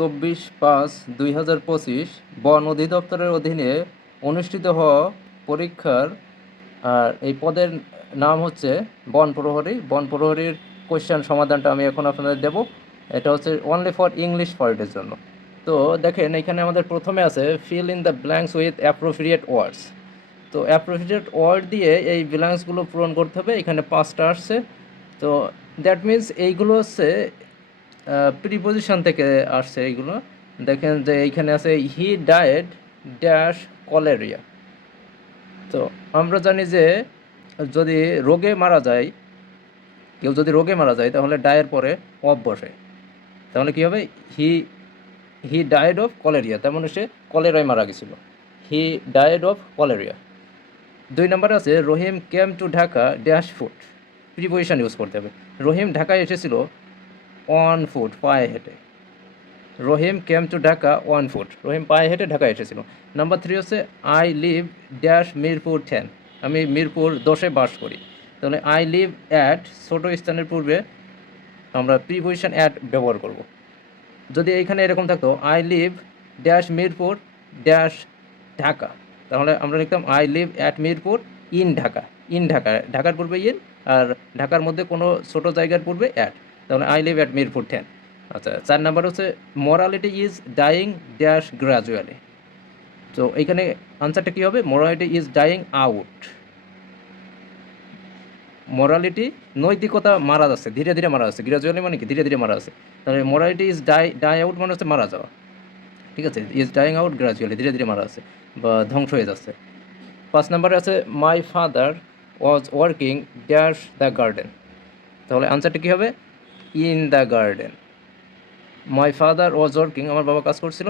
চব্বিশ পাঁচ দুই হাজার পঁচিশ বন অধিদপ্তরের অধীনে অনুষ্ঠিত হওয়া পরীক্ষার, আর এই পদের নাম হচ্ছে বন প্রহরী। বন প্রহরীর কোয়েশ্চেন সমাধানটা আমি এখন আপনাদের দেব। এটা হচ্ছে অনলি ফর ইংলিশ পার্টের জন্য। তো দেখেন, এখানে আমাদের প্রথমে আছে fill in the blanks with appropriate words তো অ্যাপ্রোপ্রিয়েট ওয়ার্ড দিয়ে এই ব্ল্যাঙ্কসগুলো পূরণ করতে হবে। এখানে পাঁচটা আসছে। তো দ্যাট মিন্স এইগুলো হচ্ছে প্রিপোজিশন থেকে আসছে এইগুলো দেখেন যে এইখানে আছে হি ডায়েট ড্যাশ কলেরিয়া তো আমরা জানি যে যদি রোগে মারা যায়, কেউ যদি রোগে মারা যায়, তাহলে ডায়ের পরে অফ বসে। তাহলে কী হবে? হি হি ডায়েড অফ কলেরিয়া তেমন সে কলেরায় মারা গেছিল। হি ডায়েড অফ কলেরিয়া দুই নম্বরে আছে Rahim came to Dhaka dash foot preposition use করতে হবে। রহিম ঢাকায় এসেছিল ওয়ান ফুট পায়ে হেঁটে। Rahim came to Dhaka on foot Rahim পায়ে হেঁটে ঢাকায় এসেছিল। নাম্বার থ্রি হচ্ছে I live dash Mirpur ten আমি মিরপুর দশে বাস করি। তাহলে আই লিভ অ্যাট ছোটো স্থানের পূর্বে আমরা প্রিপোজিশন অ্যাট ব্যবহার করব। যদি এইখানে এরকম থাকতো I live dash Mirpur dash Dhaka. তাহলে আমরা লিখতাম I live at Mirpur in Dhaka in Dhaka ঢাকার পূর্বে ইন আর ঢাকার মধ্যে কোনো ছোট জায়গার পূর্বে অ্যাট তাহলে I live at Mirpur ten আচ্ছা চার নাম্বার হচ্ছে morality is dying dash gradually তো এইখানে আনসারটা কী হবে? Morality is dying out morality নৈতিকতা মারা যাচ্ছে, ধীরে ধীরে মারা যাচ্ছে। গ্রাজুয়ালি মানে কি? ধীরে ধীরে মারা যাচ্ছে। তাহলে morality is die die out মানে হচ্ছে মারা যাওয়া। ঠিক আছে? ইজ ডাইং আউট গ্রাজুয়ালি ধীরে ধীরে মারা যাচ্ছে বা ধ্বংস হয়ে যাচ্ছে। পাঁচ নাম্বারে আছে my father was working dash the garden তাহলে আনসারটা কী হবে? In the garden. My father was working আমার বাবা কাজ করছিল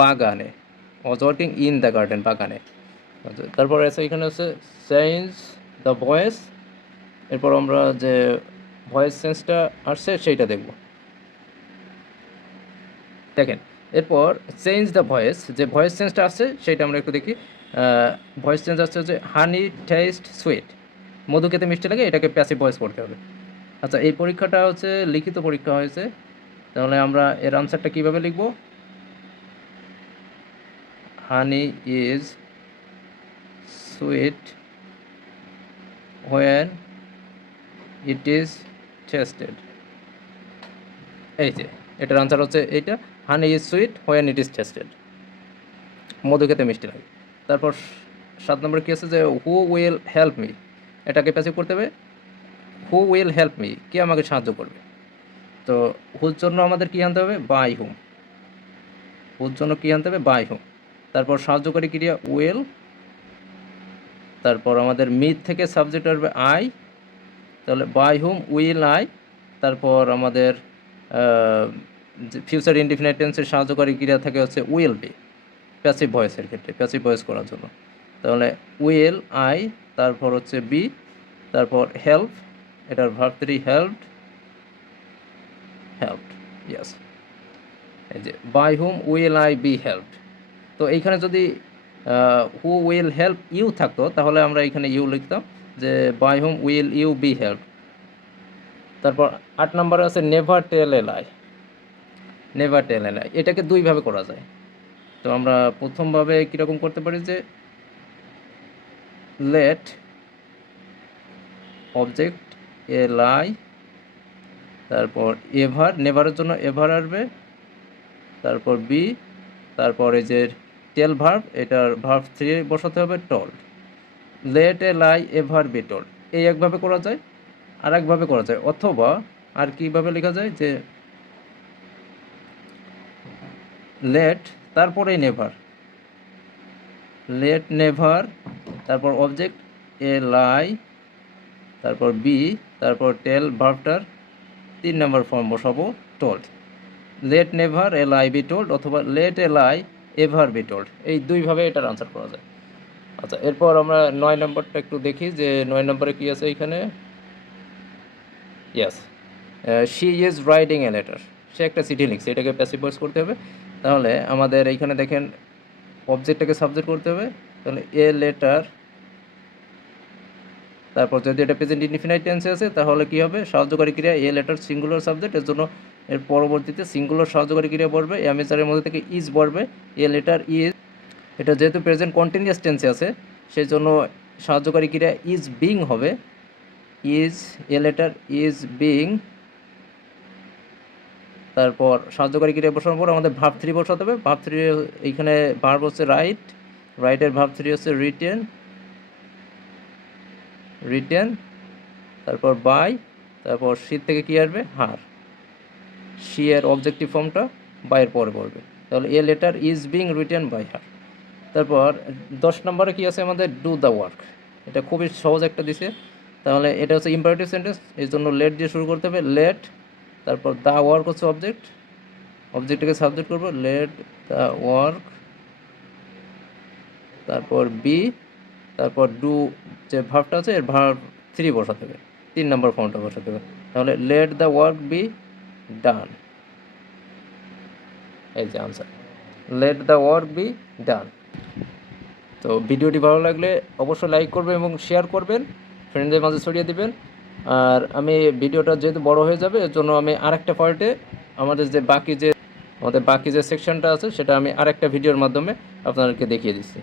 বাগানে। Was working in the garden, বাগানে। তারপর আছে, এখানে হচ্ছে চেঞ্জ দ্য ভয়েস। এরপর আমরা যে ভয়েস সেন্সটা আসছে, সেইটা দেখব। দেখেন, এরপর চেঞ্জ দ্য ভয়েস, যে ভয়েস চেঞ্জটা আসছে সেটা আমরা একটু দেখি। ভয়েস চেঞ্জ আসছে হচ্ছে হানি টেস্ট সুইট। মধু খেতে মিষ্টি লাগে, এটাকে প্যাসিভ ভয়েস করতে হবে। আচ্ছা এই পরীক্ষাটা হচ্ছে লিখিত পরীক্ষা হয়েছে। তাহলে আমরা এর আনসারটা কীভাবে লিখব? Honey is sweet when it is tasted এই যে, এটার আনসার হচ্ছে এইটা। Honey is sweet when it is tasted মধু খেতে মিষ্টি লাগে। তারপর সাত নম্বর কী আছে যে হু উইল হেল্প মি এটাকে প্যাসিভ করতে হবে। হু উইল হেল্প মি কে আমাকে সাহায্য করবে? তো হুর জন্য আমাদের কী আনতে হবে? বাই হুম হুর জন্য কী আনতে হবে? বাই হুম তারপর সাহায্যকারী ক্রিয়া উইল তারপর আমাদের মিথ থেকে সাবজেক্ট আসবে আই তাহলে বাই হুম উইল আই তারপর আমাদের ফিউচার ইনডিফিনাইট টেন্সের সাহায্যকারী ক্রিয়া থাকে হচ্ছে উইল বি প্যাসিভ ভয়েসের ক্ষেত্রে প্যাসিভ ভয়েস করার জন্য। তাহলে উইল আই তারপর হচ্ছে বি তারপর হেল্প এটার verb three helped helped yes এই যে by whom will I be helped তো এইখানে যদি হু উইল হেল্প ইউ থাকতো, তাহলে আমরা এখানে ইউ লিখতাম, যে by whom will you be help তারপর আট নম্বরে আছে never tell a lie never tell a lie এটাকে দুইভাবে করা যায়। তো আমরা প্রথমভাবে কীরকম করতে পারি যে লেট অবজেক্ট এ লাই তারপর এভার, নেভারের জন্য এভার আসবে, তারপর বি তারপর এই যে টেল ভার্ব এটার ভার্ব থ্রি বসাতে হবে told let a lie ever be told এই একভাবে করা যায় আর একভাবে করা যায়, অথবা আর কীভাবে লেখা যায় যে লেট তারপরেই নেভার লেট নেভার তারপর অবজেক্ট এ লাই তারপর বি তারপর টেল ভার্বটার তিন নম্বর ফর্ম বসাবো told let never a lie be told অথবা let a lie ever be told এই দুইভাবে এটার আনসার করা যায়। আচ্ছা এরপর আমরা নয় নম্বরটা একটু দেখি যে নয় নম্বরে কী আছে এখানে? Yes she is writing a letter সে একটা চিঠি লিখছে, এটাকে প্যাসিভ ভয়েস করতে হবে। তাহলে আমাদের এইখানে দেখেন অবজেক্টটাকে সাবজেক্ট করতে হবে। তাহলে এ লেটার তারপর যদি এটা প্রেজেন্ট ইনফিনাইট টেন্সে আছে, তাহলে কি হবে? সাহায্যকারী ক্রিয়া এ লেটার সিঙ্গুলার সাবজেক্ট এর জন্য এর পরবর্তীতে সিঙ্গুলার সাহায্যকারী ক্রিয়া পড়বে এর মধ্যে থেকে ইজ পড়বে এ লেটার ইজ এটা যেহেতু প্রেজেন্ট কন্টিনিউয়াস টেন্সে আছে সেই জন্য সাহায্যকারী ক্রিয়া ইজ বিং হবে। Is a letter is being তারপর সাহায্যকারী ক্রিয়া বসানোর পর আমাদের ভাব থ্রি বসাতে হবে। ভাব থ্রি এইখানে ভার্ব হচ্ছে রাইট রাইটের ভাব থ্রি হচ্ছে রিটেন রিটেন তারপর বাই তারপর শীত থেকে কী আসবে? হার। শি এর অবজেক্টিভ ফর্মটা বাইয়ের পরে পড়বে। তাহলে a letter is being written by her তারপর দশ নম্বরে কি আছে আমাদের? ডু দ্য ওয়ার্ক এটা খুবই সহজ একটা দিছে। তাহলে এটা হচ্ছে ইম্পারেটিভ সেন্টেন্স এই জন্য লেট দিয়ে শুরু করতে হবে। লেট তারপর দ্য ওয়ার্ক হচ্ছে অবজেক্ট অবজেক্টটাকে সাবজেক্ট করব। লেট দ্য ওয়ার্ক তারপর বি তারপর ডু যে ভার্বটা আছে, এর ভার্ব থ্রি বসাতে হবে। তিন নম্বর ফর্মটা বসাতে হবে। তাহলে let the work be done এই যে answer let the work be done তো ভিডিওটি ভালো লাগলে অবশ্যই লাইক করবেন এবং শেয়ার করবেন। ফ্রেন্ডদের মাঝে ছড়িয়ে দিবেন। আর আমি ভিডিওটা যেহেতু বড় হয়ে যাবে, এর জন্য আমি আরেকটা পার্টে আমাদের যে বাকি যে, আমাদের বাকি যে সেকশনটা আছে, সেটা আমি আরেকটা ভিডিওর মাধ্যমে আপনাদেরকে দেখিয়ে দিচ্ছি।